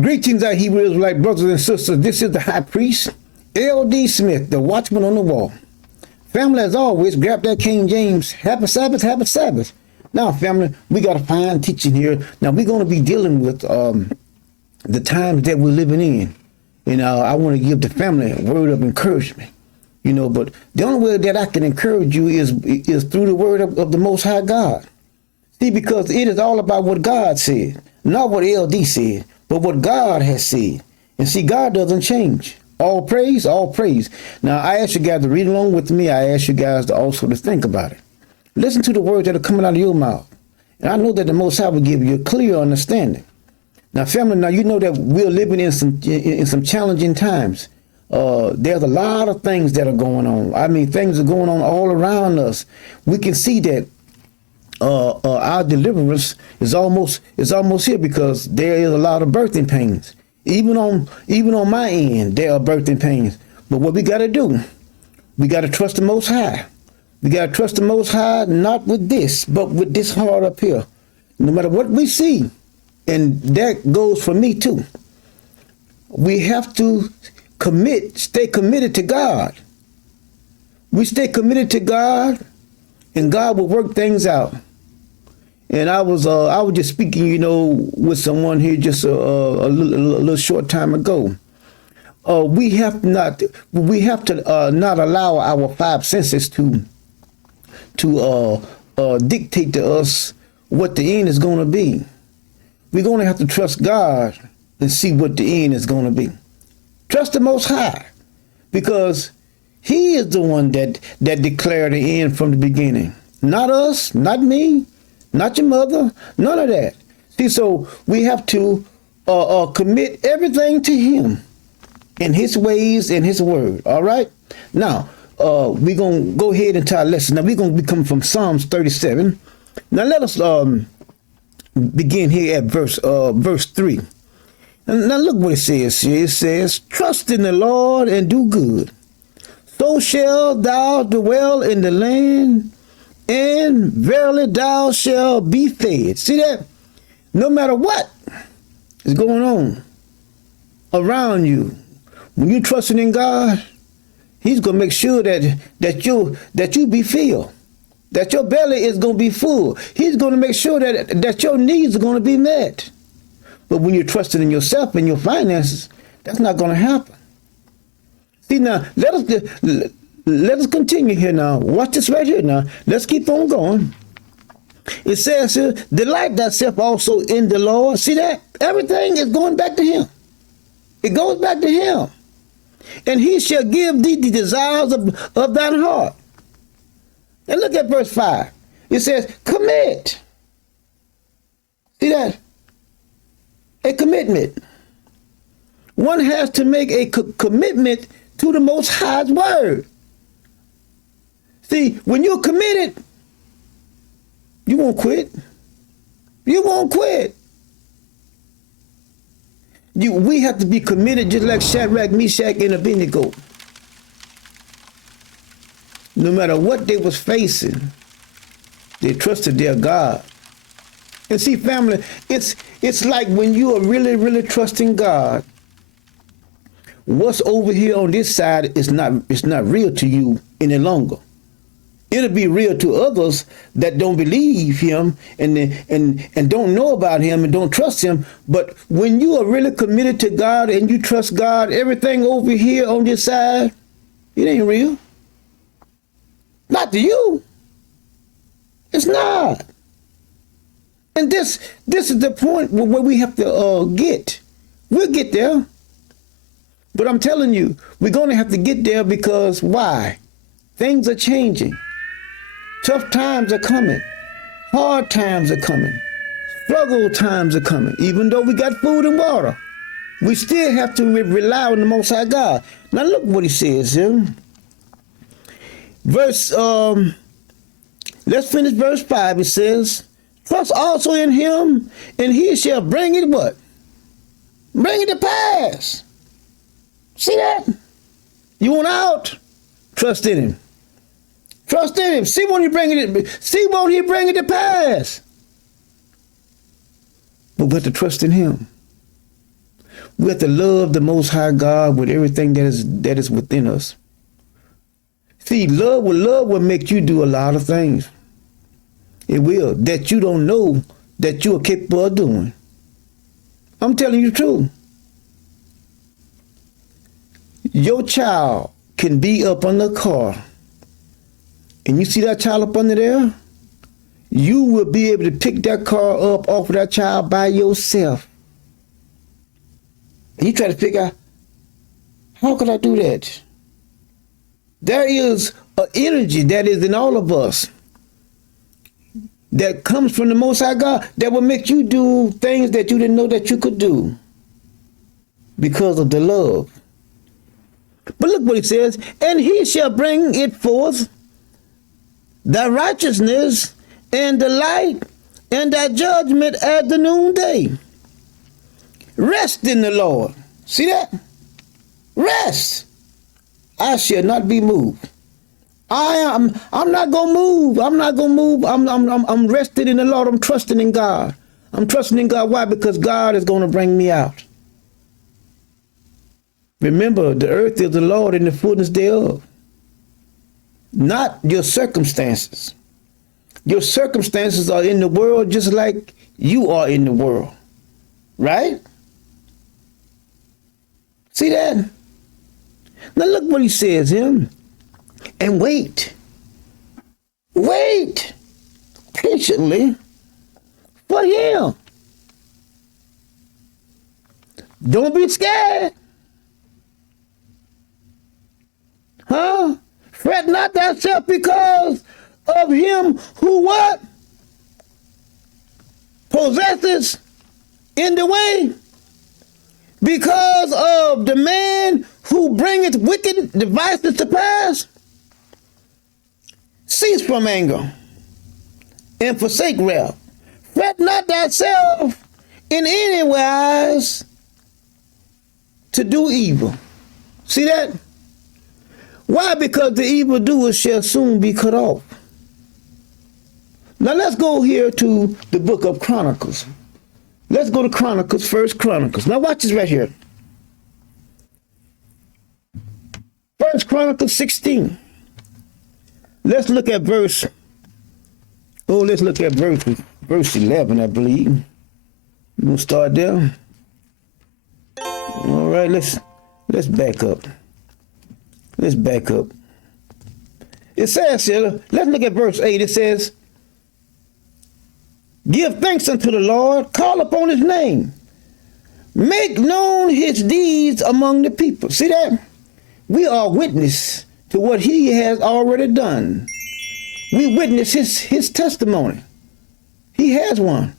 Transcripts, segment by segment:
Greetings, our Hebrew Israelite brothers and sisters. This is the high priest, L.D. Smith, the watchman on the wall. Family, as always, grab that King James. Happy Sabbath, happy Sabbath. Now, family, we got a fine teaching here. Now, we're going to be dealing with the times that we're living in. And I want to give the family a word of encouragement. But the only way that I can encourage you is through the word of the Most High God. See, because it is all about what God said, not what LD said, but what God has said. And see, God doesn't change. All praise, all praise. Now, I ask you guys to read along with me. I ask you guys to also to think about it. Listen to the words that are coming out of your mouth. And I know that the Most High will give you a clear understanding. Now, family, now you know that we're living in some challenging times. There's a lot of things that are going on. I mean, things are going on all around us. We can see that our deliverance is almost here, because there is a lot of birthing pains. Even on my end, there are birthing pains. But what we got to do, we got to trust the Most High. We got to trust the Most High, not with this, but with this heart up here. No matter what we see, and that goes for me too. We have to stay committed to God. We stay committed to God, and God will work things out. And I was just speaking, with someone here just a little short time ago. We have to not allow our five senses to dictate to us what the end is going to be. We're going to have to trust God and see what the end is going to be. Trust the Most High, because He is the one that declared the end from the beginning. Not us, not me, not your mother, none of that. See, so we have to commit everything to Him in His ways and His word. All right? Now, we're going to go ahead into our lesson. Now, we're going to be coming from Psalms 37. Now, let us begin here at verse 3. Now, look what it says here. It says, trust in the Lord and do good. So shalt thou dwell in the land, and verily thou shalt be fed. See that? No matter what is going on around you, when you're trusting in God, He's going to make sure that you be filled, that your belly is going to be full. He's going to make sure that your needs are going to be met. But when you're trusting in yourself and your finances, that's not going to happen. See, now, let us continue here now. Watch this right here now. Let's keep on going. It says here, delight thyself also in the Lord. See that? Everything is going back to Him. It goes back to Him. And He shall give thee the desires of thine heart. And look at verse 5. It says, commit. See that? A commitment. One has to make a commitment to the Most High's word. See, when you're committed, you won't quit. You won't quit. We have to be committed just like Shadrach, Meshach, and Abednego. No matter what they was facing, they trusted their God. And see, family, it's like when you are really, really trusting God, what's over here on this side is not real to you any longer. It'll be real to others that don't believe Him and don't know about Him and don't trust Him. But when you are really committed to God and you trust God, everything over here on this side, it ain't real. Not to you. It's not. And this is the point where we have to get. We'll get there. But I'm telling you, we're going to have to get there because why? Things are changing. Tough times are coming. Hard times are coming. Struggle times are coming. Even though we got food and water, we still have to rely on the Most High God. Now look what He says here. Let's finish verse 5. It says, trust also in Him, and He shall bring it what? Bring it to pass. See that? You want out? Trust in Him. Trust in Him. See won't He bring it to pass. But we have to trust in Him. We have to love the Most High God with everything that is within us. See, love will make you do a lot of things. It will, that you don't know that you are capable of doing. I'm telling you the truth. Your child can be up on the car, and you see that child up under there, you will be able to pick that car up off of that child by yourself. And you try to figure out, how could I do that? There is an energy that is in all of us that comes from the Most High God that will make you do things that you didn't know that you could do because of the love. But look what he says, and he shall bring it forth, thy righteousness and the light and thy judgment at the noonday. Rest in the Lord. See that? Rest. I shall not be moved. I'm not gonna move. I'm not gonna move. I'm rested in the Lord. I'm trusting in God. I'm trusting in God. Why? Because God is gonna bring me out. Remember, the earth is the Lord and the fullness thereof. Not your circumstances. Your circumstances are in the world just like you are in the world. Right? See that? Now look what he says here. And wait. Wait patiently for him. Don't be scared. Huh? Fret not thyself because of him who what? Possesses in the way. Because of the man who bringeth wicked devices to pass. Cease from anger and forsake wrath. Fret not thyself in any wise to do evil. See that? Why? Because the evildoers shall soon be cut off. Now let's go here to the book of Chronicles. Let's go to Chronicles, First Chronicles. Now watch this right here. First Chronicles 16. Let's look at verse 11, I believe. We're going to start there. All right, let's back up. Let's back up. It says here, let's look at verse 8. It says, give thanks unto the Lord, call upon his name, make known his deeds among the people. See that? We are witness to what he has already done. We witness his testimony. He has one.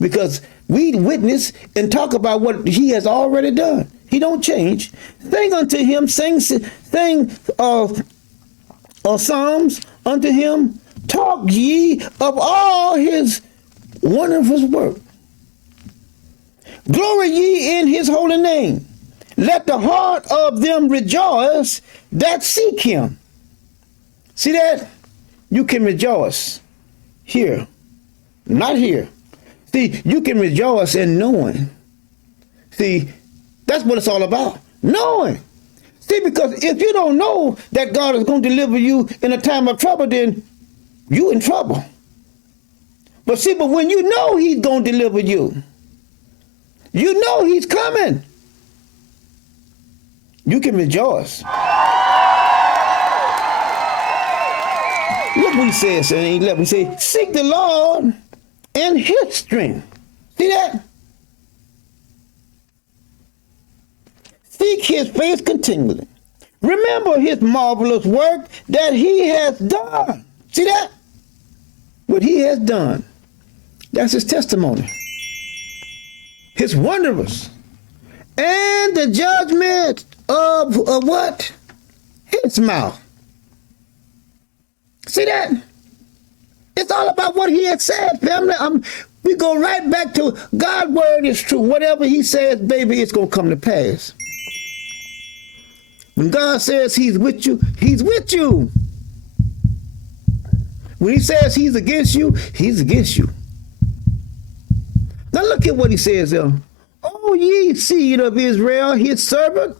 Because we witness and talk about what he has already done. He don't change. Sing unto him, sing psalms unto him. Talk ye of all his wonderful work. Glory ye in his holy name. Let the heart of them rejoice that seek him. See that? You can rejoice here, not here. See, you can rejoice in knowing. See, that's what it's all about. Knowing. See, because if you don't know that God is going to deliver you in a time of trouble, then you in trouble. But see, but when you know he's going to deliver you, you know he's coming, you can rejoice. Look what he says in 11. He says, seek the Lord and his strength. See that? Seek his face continually. Remember his marvelous work that he has done. See that? What he has done. That's his testimony. His wonders. And the judgment of what? His mouth. See that? It's all about what he has said, family. We go right back to God's word is true. Whatever he says, baby, it's going to come to pass. When God says he's with you, he's with you. When he says he's against you, he's against you. Now look at what he says there. Oh, ye seed of Israel, his servant,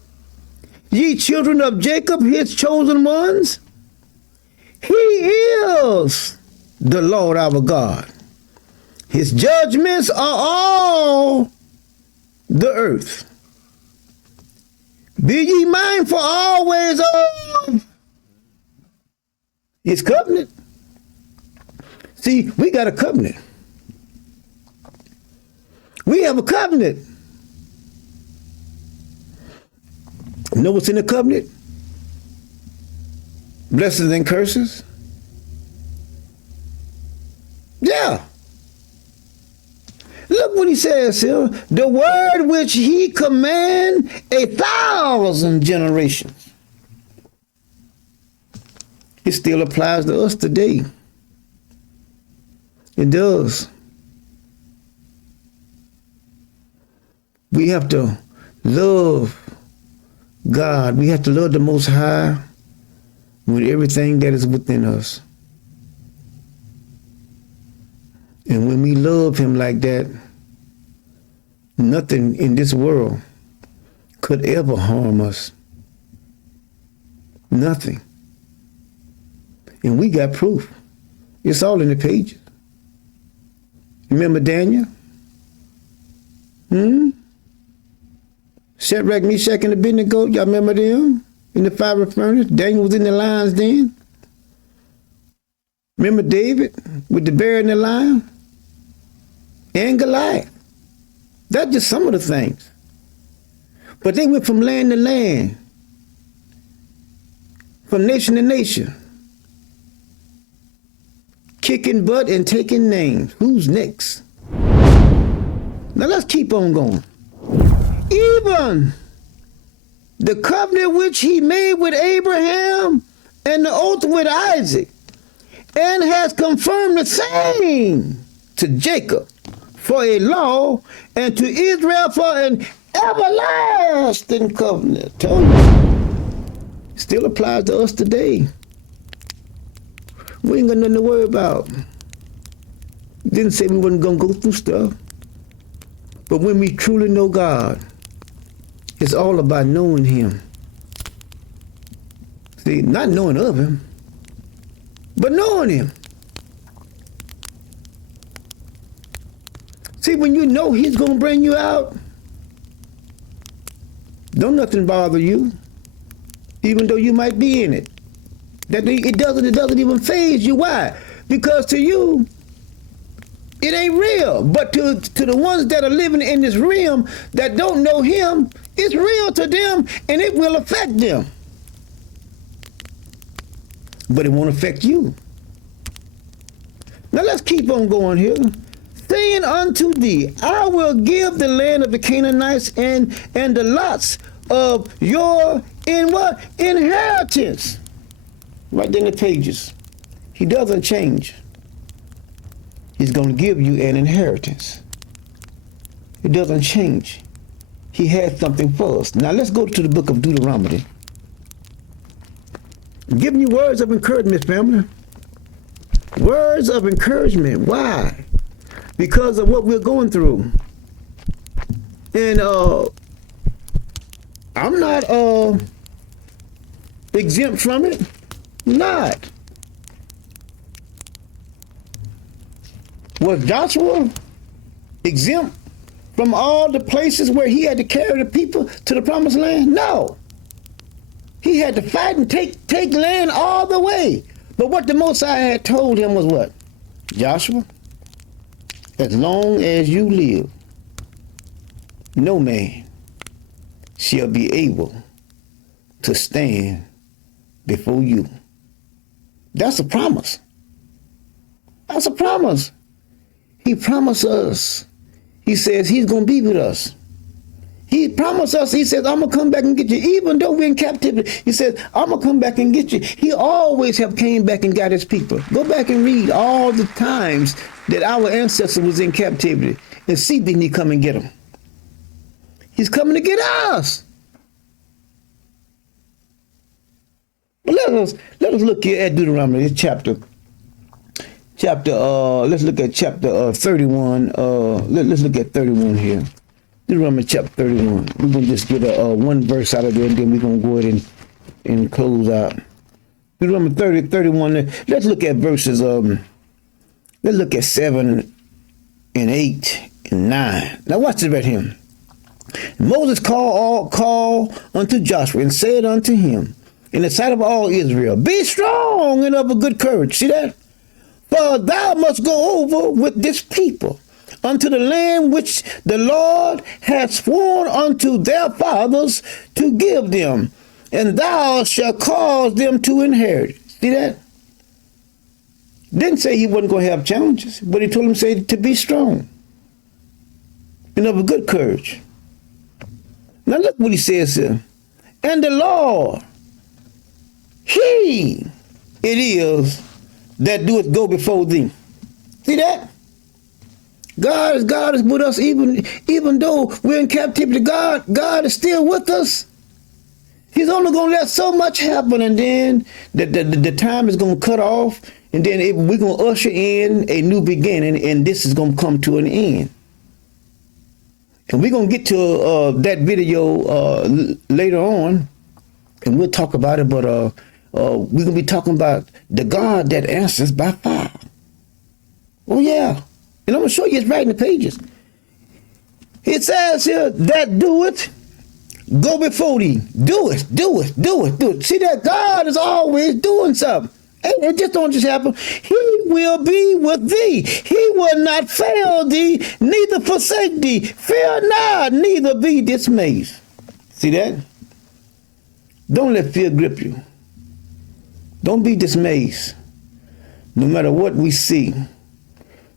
ye children of Jacob, his chosen ones, he is the Lord our God. His judgments are all the earth. Be ye mindful always of his covenant. See, we got a covenant. We have a covenant. You know what's in the covenant? Blessings and curses. Yeah. Look what he says here. The word which he command 1,000 generations. It still applies to us today. It does. We have to love God. We have to love the Most High with everything that is within us. And when we love him like that, nothing in this world could ever harm us. Nothing. And we got proof. It's all in the pages. Remember Daniel? Shadrach, Meshach, and Abednego, y'all remember them? In the fiery furnace? Daniel was in the lion's den. Remember David with the bear and the lion? And Goliath. That's just some of the things. But they went from land to land, from nation to nation, kicking butt and taking names. Who's next? Now let's keep on going. Even the covenant which he made with Abraham and the oath with Isaac, and has confirmed the same to Jacob for a law, and to Israel for an everlasting covenant. Tell you, still applies to us today. We ain't got nothing to worry about. Didn't say we wasn't gonna go through stuff. But when we truly know God, it's all about knowing him. See, not knowing of him, but knowing him. See, when you know he's going to bring you out, don't nothing bother you, even though you might be in it. It doesn't even faze you. Why? Because to you, it ain't real. But to the ones that are living in this realm that don't know him, it's real to them and it will affect them. But it won't affect you. Now let's keep on going here. Saying unto thee, I will give the land of the Canaanites and the lots of your inheritance. Right there in the pages. He doesn't change. He's going to give you an inheritance. It doesn't change. He has something for us. Now let's go to the book of Deuteronomy. I'm giving you words of encouragement, family. Words of encouragement. Why? Because of what we're going through. And I'm not exempt from it. Not. Was Joshua exempt from all the places where he had to carry the people to the promised land? No. He had to fight and take land all the way. But what the Most High had told him was what? Joshua, as long as you live, no man shall be able to stand before you. That's a promise. That's a promise. He promised us. He says he's going to be with us. He promised us, he says, I'm going to come back and get you. Even though we're in captivity, he says, I'm going to come back and get you. He always have came back and got his people. Go back and read all the times that our ancestor was in captivity and see, didn't he come and get them? He's coming to get us. But let us look here at Deuteronomy, this chapter. Let's look at chapter 31. Let's look at 31 here. Deuteronomy chapter 31. We're going to just get one verse out of there, and then we're going to go ahead and close out. Deuteronomy 31. Let's look at verses, let's look at 7 and 8 and 9. Now watch this right here. Moses called unto Joshua and said unto him, in the sight of all Israel, be strong and of a good courage. See that? For thou must go over with this people unto the land which the Lord hath sworn unto their fathers to give them, and thou shalt cause them to inherit. See that? Didn't say he wasn't going to have challenges, but he told him, say, to be strong and of a good courage. Now look what he says here. And the Lord, he it is that doeth go before thee. See that? God is with us even though we're in captivity. God is still with us. He's only going to let so much happen, and then the time is going to cut off, and then we're going to usher in a new beginning, and this is going to come to an end. And we're going to get to that video later on, and we'll talk about it, but we're going to be talking about the God that answers by fire. Oh, yeah. And I'm going to show you it's right in the pages. It says here, that doeth go before thee. Do it. See that? God is always doing something. It just don't just happen. He will be with thee. He will not fail thee, neither forsake thee. Fear not, neither be dismayed. See that? Don't let fear grip you. Don't be dismayed. No matter what we see,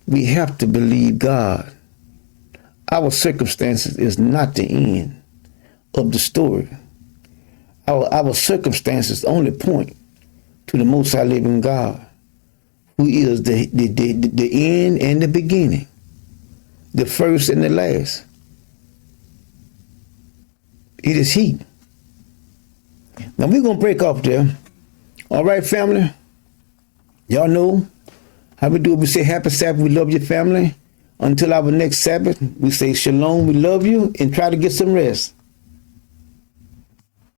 we have to believe God. Our circumstances is not the end of the story. Our circumstances only point to the Most High living God, who is the end and the beginning, the first and the last. It is He. Now we're going to break off there. All right, family? Y'all know how we do it. We say happy Sabbath, we love your family. Until our next Sabbath, we say shalom, we love you, and try to get some rest.